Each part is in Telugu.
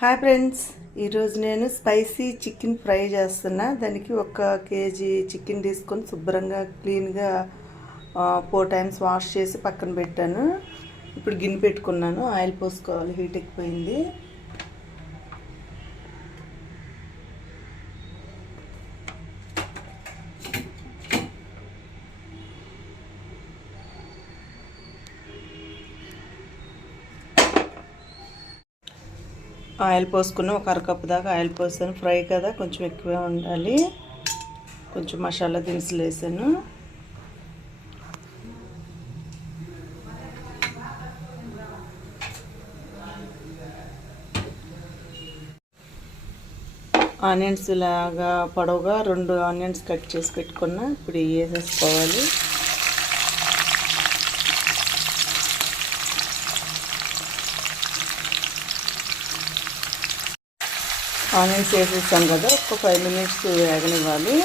హాయ్ ఫ్రెండ్స్, ఈరోజు నేను స్పైసీ చికెన్ ఫ్రై చేస్తున్నా. దానికి 1 కేజీ చికెన్ తీసుకొని శుభ్రంగా క్లీన్గా 4 టైమ్స్ వాష్ చేసి పక్కన పెట్టాను. ఇప్పుడు గిన్నె పెట్టుకున్నాను. ఆయిల్ పోసుకోవాలి, హీట్ ఎక్కిపోయింది. ఆయిల్ పోసుకున్న 1 అరకప్పు దాకా ఆయిల్ పోసాను. ఫ్రై కదా, కొంచెం ఎక్కువే ఉండాలి. కొంచెం మసాలా దినుసులు వేసాను. ఆనియన్స్ లాగా పొడవుగా 2 ఆనియన్స్ కట్ చేసి పెట్టుకున్నా. ఇప్పుడు వేసేసుకోవాలి. ఆనియన్స్ వేసేస్తాం కదా, ఒక 5 మినిట్స్ వేగనివ్వాలి.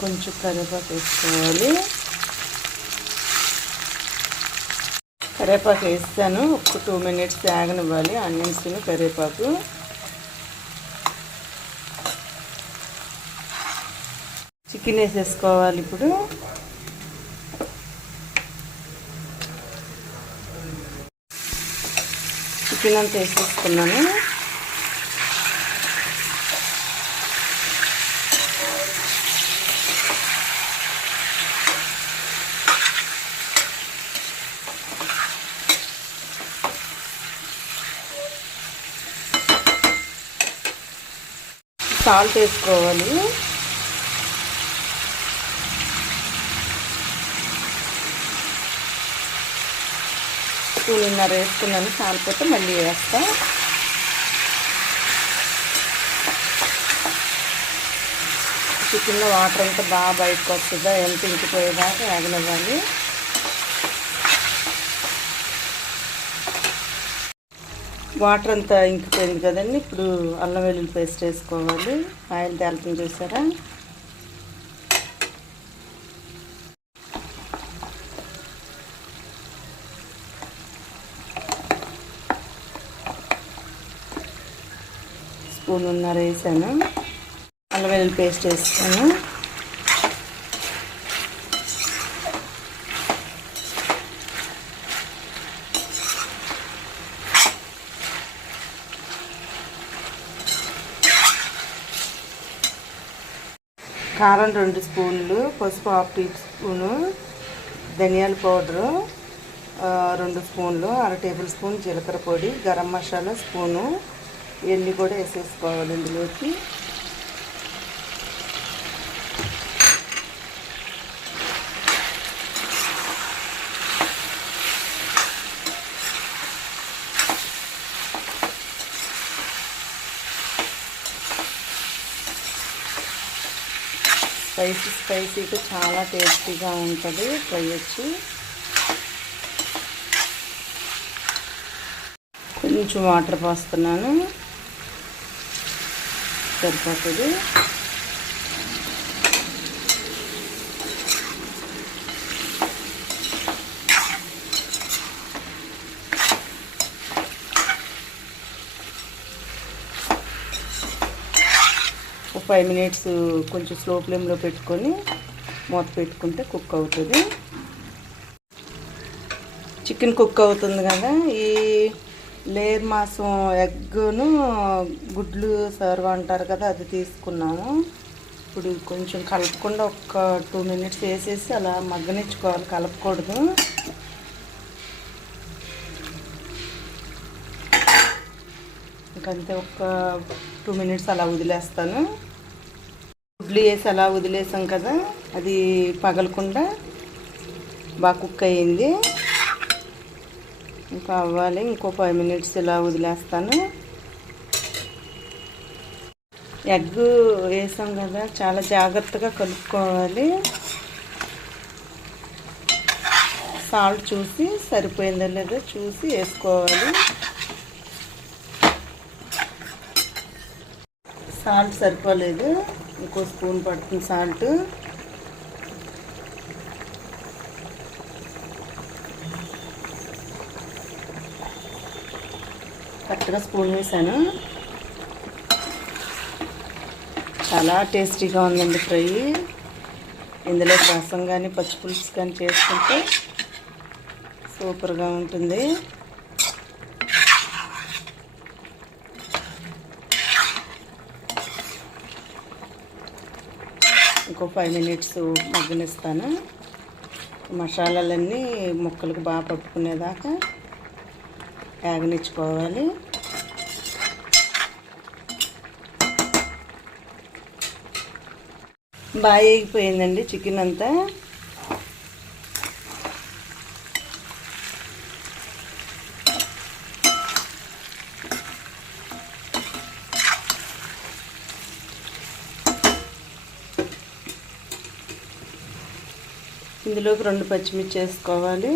కొంచెం కరివేపాకు వేసుకోవాలి. కరివేపాకు వేస్తాను. ఒక 2 మినిట్స్ వేగనివ్వాలి ఆనియన్స్ కరివేపాకు. చికెన్ వేసేసుకోవాలి. ఇప్పుడు చికెన్ అంతా వేసేసుకున్నాను. సాల్ట్ వేసుకోవాలి. స్పూన్నర వేసుకున్నాను. సాలిపోతే మళ్ళీ వేస్తా. చికెన్లో వాటర్ అంతా బాగా బయటకు వస్తుందా, ఎంత ఇంకిపోయేదాకా వేగనివ్వాలి. వాటర్ అంతా ఇంకిపోయింది కదండి. ఇప్పుడు అల్లం వెల్లుల్లి పేస్ట్ వేసుకోవాలి. ఆయిల్ తేలుతుంది చూసారా. స్పూన్నర వేసాను. అల్లం వెల్లుల్లి పేస్ట్ వేస్తాను. కారం 2 స్పూన్లు, పసుపు 1/2 టీ స్పూను, ధనియాల పౌడరు 2 స్పూన్లు, 1/2 టేబుల్ స్పూన్ జీలకర్ర పొడి, గరం మసాలా స్పూను, ఇవన్నీ కూడా వేసేసుకోవాలి ఇందులోకి. స్పైసీగా చాలా టేస్టీగా ఉంటుంది. ట్రై చేయొచ్చు. కొంచెం వాటర్ పోస్తున్నాను, సరిపోతుంది. ఒక 5 మినిట్స్ కొంచెం స్లో ఫ్లేమ్లో పెట్టుకొని మూత పెట్టుకుంటే కుక్ అవుతుంది. చికెన్ కుక్ అవుతుంది కదా. ఈ లేయర్ మాంసం ఎగ్గును గుడ్లు సర్వ్ అంటారు కదా, అది తీసుకున్నాము. ఇప్పుడు కొంచెం కలపకుండా ఒక 2 మినిట్స్ వేసేసి అలా మగ్గనిచ్చుకోవాలి, కలపకూడదు. ఇంకంతే, ఒక 2 మినిట్స్ అలా వదిలేస్తాను. గుడ్లు వేసి అలా వదిలేసాం కదా, అది పగలకుండా బాగా కుక్ అయ్యింది. ఇంకా అవ్వాలి. ఇంకో 5 మినిట్స్ ఇలా వదిలేస్తాను. ఎగ్ వేసాం కదా, చాలా జాగ్రత్తగా కలుపుకోవాలి. సాల్ట్ చూసి సరిపోయిందో లేదో చూసి వేసుకోవాలి. సాల్ట్ సరిపోలేదు, ఇంకో స్పూన్ పడుతుంది సాల్ట్. కరెక్ట్గా స్పూన్ వేసాను. చాలా టేస్టీగా ఉందండి ఫ్రై. ఇందులో రసం కానీ పచ్చిపులుసు కానీ చేసుకుంటే సూపర్గా ఉంటుంది. ఇంకో 5 మినిట్స్ మగ్గనిస్తాను. మసాలాలన్నీ ముక్కలకు బాగా పట్టుకునేదాకా వేగనిచ్చుకోవాలి. బాగా వేగిపోయిందండి చికెన్ అంతా. ఇందులోకి 2 పచ్చిమిర్చి వేసుకోవాలి.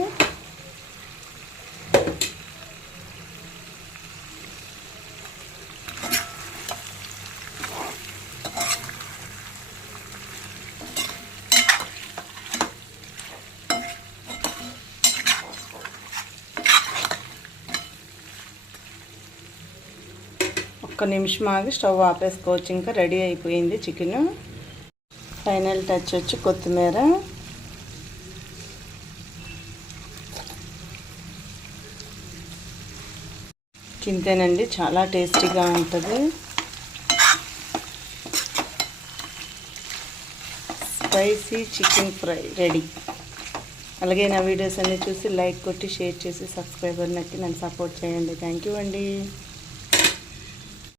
ఒక్క నిమిషం ఆగి స్టవ్ ఆపేసుకోవచ్చు. ఇంకా రెడీ అయిపోయింది చికెన్. ఫైనల్ టచ్ వచ్చి కొత్తిమీర. తింటేనండి చాలా టేస్టీగా ఉంటుంది. Spicy chicken fry ready. అలాగే నా వీడియోస్ అన్నీ చూసి లైక్ కొట్టి షేర్ చేసి సబ్స్క్రైబర్ నొక్కి నన్ను సపోర్ట్ చేయండి. థ్యాంక్ యూ అండి.